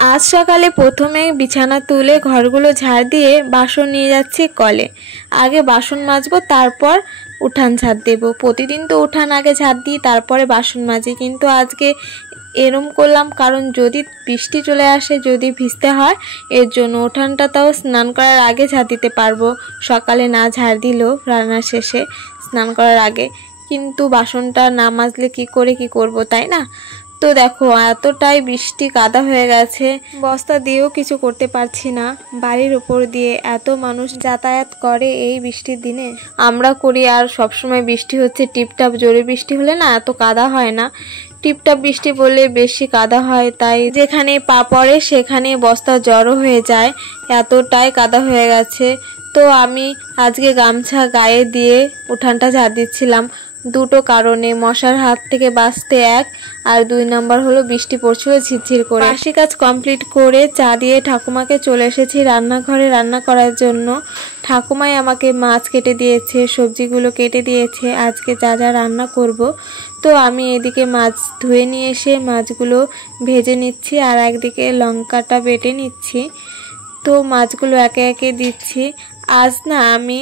আজ সকালে প্রথমে বিছানা তুলে ঘরগুলো ঝাড় দিয়ে বাসন নিয়ে যাচ্ছি কলে। আগে বাসন মাজবো, তারপর উঠান ঝাড় দেব। প্রতিদিন তো উঠান আগে ঝাড় দিই, তারপরে বাসন মাজি, কিন্তু আজকে এরম করলাম কারণ যদি বৃষ্টি চলে আসে, যদি ভিজতে হয়, এর জন্য উঠানটা তাও স্নান করার আগে ঝাড় দিতে পারবো, সকালে না ঝাড় দিলেও রান্না শেষে স্নান করার আগে। কিন্তু বাসনটা না মাজলে কি করে কি করব, তাই না? তো দেখো এতটাই বৃষ্টি কাদা হয়ে গেছে, বস্তা দিয়েও কিছু করতে পারছি না। বাড়ির উপর দিয়ে এত মানুষ যাতায়াত করে এই বৃষ্টির দিনে, আমরা করি, আর সবসময় বৃষ্টি হচ্ছে টিপটাপ। জোরে বৃষ্টি হলে না এত কাদা হয় না, টিপটাপ বৃষ্টি পড়লে বেশি কাদা হয়, তাই যেখানে পা পড়ে সেখানে বস্তা জড়ো হয়ে যায়, এতটাই কাদা হয়ে গেছে। তো আমি আজকে গামছা গায়ে দিয়ে উঠানটা ঝাড় দিচ্ছিলাম দুটো কারণে, মশার হাত থেকে বাঁচতে এক, আর 2 নম্বর হলো বৃষ্টি পড়ছিল ঝিরঝির করে। বাসি কাজ কমপ্লিট করে চা দিয়ে ঠাকুমাকে চলে এসেছি রান্নাঘরে রান্না করার জন্য। ঠাকুমাই আমাকে মাছ কেটে দিয়েছে, সবজিগুলো কেটে দিয়েছে, আজকে যা যা রান্না করব। তো আমি এদিকে মাছ ধুয়ে নিয়ে এসে মাছগুলো ভেজে নিচ্ছি, আর একদিকে লঙ্কাটা বেটে নিচ্ছি। তো মাছগুলো একে একে দিচ্ছি। আজ না আমি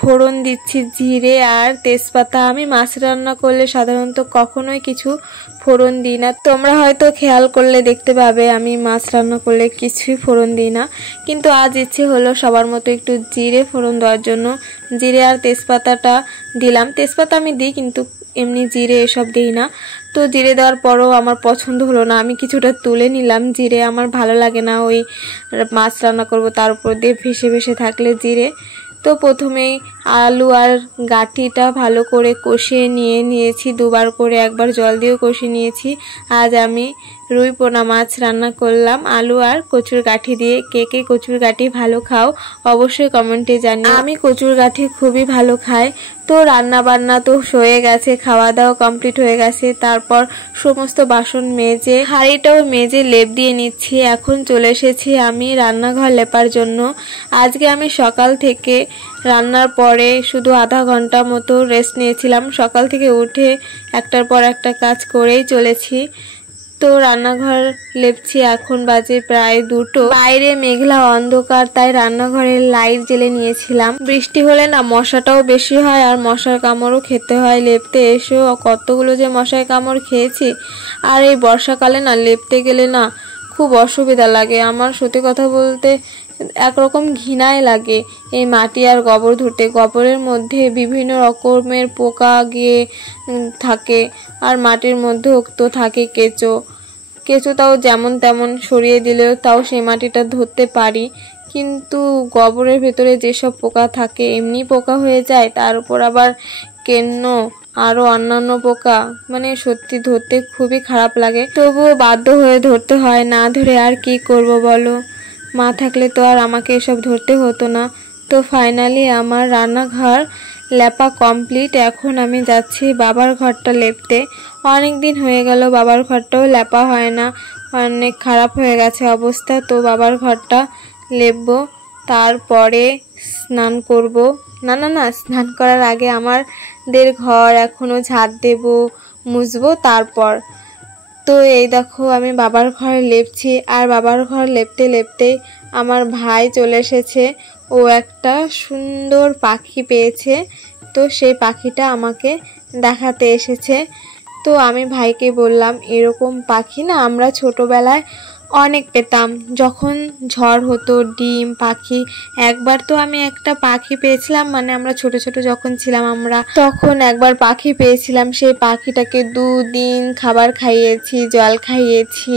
ফোড়ন দিচ্ছি জিরে আর তেজপাতা। আমি মাছ রান্না করলে সাধারণত কখনোই কিছু ফোড়ন দিই না, তোমরা হয়তো খেয়াল করলে দেখতে পাবে আমি মাছ রান্না করলে কিছুই ফোড়ন দিই না, কিন্তু আজ ইচ্ছে হলো সবার মতো একটু জিরে ফোড়ন দেওয়ার জন্য। জিরে আর তেজপাতাটা দিলাম, তেজপাতা আমি দিই কিন্তু এমনি জিরে এসব দিই না। তো জিরে দেওয়ার পরও আমার পছন্দ হলো না, আমি কিছুটা তুলে নিলাম। জিরে আমার ভালো লাগে না, ওই মাছ রান্না করব তার উপর দিয়ে ভেসে ভেসে থাকলে জিরে। তো প্রথমেই আলু আর গাঁঠিটা ভালো করে কষিয়ে নিয়েছি, দুবার করে, একবার জল দিয়েও কষিয়ে নিয়েছি। আজ আমি রুই পোনা মাছ রান্না করলাম আলু আর কচুর গাঁঠি দিয়ে। কে কে কচুর গাঁঠি ভালো খাও অবশ্যই কমেন্টে জানিও। আমি কচুর গাঁঠি খুবই ভালো খাই। তো রান্না বান্না তো হয়ে গেছে, খাওয়া দাওয়া কমপ্লিট হয়ে গেছে, তারপর সমস্ত বাসন মেজে হাঁড়িটাও মেজে লেপ দিয়ে নিচ্ছি। এখন চলে এসেছি আমি রান্নাঘর লেপার জন্য। আজকে আমি সকাল থেকে রান্নার পরে শুধু আধা ঘন্টা মতো রেস্ট নিয়েছিলাম, সকাল থেকে উঠে একটার পর একটা কাজ করেই চলেছি। তো রান্নাঘর লেপছি, এখন বাজে প্রায় 2টো। বাইরে মেঘলা অন্ধকার, তাই রান্নাঘরের লাইট জ্বেলে নিয়েছিলাম। বৃষ্টি হলে না মশাটাও বেশি হয়, আর মশার কামড়ও খেতে হয়। লেপতে এসেও কতগুলো যে মশার কামড় খেয়েছি। আর এই বর্ষাকালে না লেপতে গেলে না খুব অসুবিধা লাগে আমার, সত্যি কথা বলতে একরকম ঘৃণাই লাগে এই মাটি আর গোবর ধুতে। গোবরের মধ্যে বিভিন্ন রকমের পোকা গিয়ে থাকে, আর মাটির মধ্যেও তো থাকে কেঁচো। তাও যেমন তেমন সরিয়ে দিলেও তাও সেই মাটিটা ধরতে পারি, কিন্তু গোবরের ভেতরে যেসব পোকা থাকে এমনি পোকা হয়ে যায়, তার উপর আবার কেন্ন আরো অন্যান্য পোকা, মানে সত্যি ধরতে খুবই খারাপ লাগে। তবুও বাধ্য হয়ে ধরতে হয়, না ধরে আর কি করব বলো। মা থাকলে তো আর আমাকে এসব ধরতে হতো না। তো ফাইনালি আমার রান্নাঘর লেপা কমপ্লিট। এখন আমি যাচ্ছি বাবার ঘরটা লেপতে। অনেক দিন হয়ে গেল বাবার ঘরটাও লেপা হয় না, অনেক খারাপ হয়ে গেছে অবস্থা। তো বাবার ঘরটা লেপবো, তারপরে স্নান করব। না, স্নান করার আগে আমাদের ঘর এখনো ঝাড় দেব, মুছবো তারপর। তো এই দেখো আমি বাবার ঘর লেপছি, আর বাবার ঘর লেপতে লেপতে আমার ভাই চলে এসেছে। ও একটা সুন্দর পাখি পেয়েছে, তো সেই পাখিটা আমাকে দেখাতে এসেছে। তো আমি ভাইকে বললাম এরকম পাখি না আমরা ছোটবেলায় অনেক পেতাম, যখন ঝড় হতো ডিম পাখি। একবার তো আমি একটা পাখি পেয়েছিলাম, মানে আমরা ছোট ছোট যখন ছিলাম আমরা তখন একবার পাখি পেয়েছিলাম। সেই পাখিটাকে 2 দিন খাবার খাইয়েছি, জল খাইয়েছি,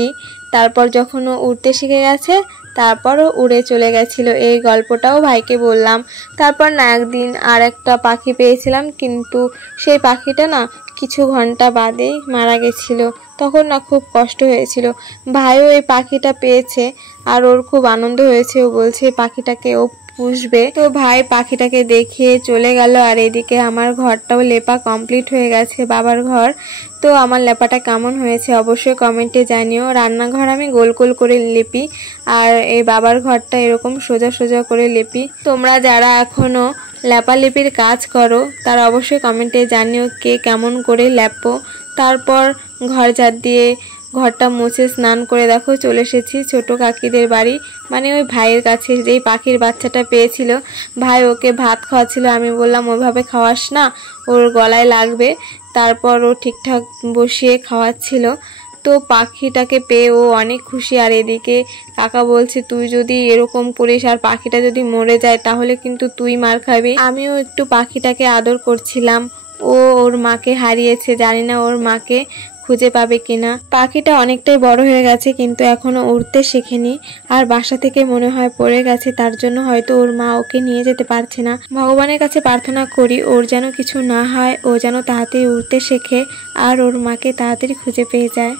তারপর যখন ও উড়তে শিখে গেছে তারপরও উড়ে চলে গেছিল। এই গল্পটাও ভাইকে বললাম। তারপর না একদিন আর একটা পাখি পেয়েছিলাম, কিন্তু সেই পাখিটা না কিছু ঘন্টা বাদেই মারা গেছিল। তখন না খুব কষ্ট হয়েছিল। ভাইও এই পাখিটা পেয়েছে আর ওর খুব আনন্দ হয়েছে, ও বলছে পাখিটাকে ও পুষবে। তো ভাই পাখিটাকে দেখে চলে গেল, আর এদিকে আমার ঘরটাও লেপা কমপ্লিট হয়ে গেছে, বাবার ঘর। তো আমার লেপাটা কেমন হয়েছে অবশ্যই কমেন্টে জানিও। রান্নাঘর আমি গোল গোল করে লেপি, আর এই বাবার ঘরটা এরকম সোজা সোজা করে লেপি। তোমরা যারা এখনো লেপালেপির কাজ করো তারা অবশ্যই কমেন্টে জানিও কে কেমন করে লেপো। তারপর ঘর ঝাড় দিয়ে ঘরটা মুছে স্নান করে দেখো চলে এসেছি ছোট কাকিদের বাড়ি, মানে ওই ভাইয়ের কাছে। যেই পাখির বাচ্চাটা পেয়েছিল, ভাই ওকে ভাত খাওয়াচ্ছিল। আমি বললাম ওইভাবে খাওয়াস না, ওর গলায় লাগবে। তারপর ও ঠিকঠাক বসিয়ে খাওয়াচ্ছিল। তো পাখিটাকে পেয়ে ও অনেক খুশি। আর এদিকে কাকা বলছে তুই যদি এরকম করিস আর পাখিটা যদি মরে যায় তাহলে কিন্তু তুই মার খাবি। আমিও একটু পাখিটাকে আদর করছিলাম। ও ওর মাকে হারিয়েছে, জানি না ওর মাকে খুঁজে পাবে কিনা। পাখিটা অনেকটাই বড় হয়ে গেছে কিন্তু এখনো উড়তে শেখেনি। আর বাসা থেকে মনে হয় পড়ে গেছে, তার জন্য হয়তো ওর মা ওকে নিয়ে যেতে পারছে না। ভগবানের কাছে প্রার্থনা করি ওর যেন কিছু না হয়, ও যেন তাড়াতাড়ি উড়তে শেখে আর ওর মাকে তাড়াতাড়ি খুঁজে পেয়ে যায়।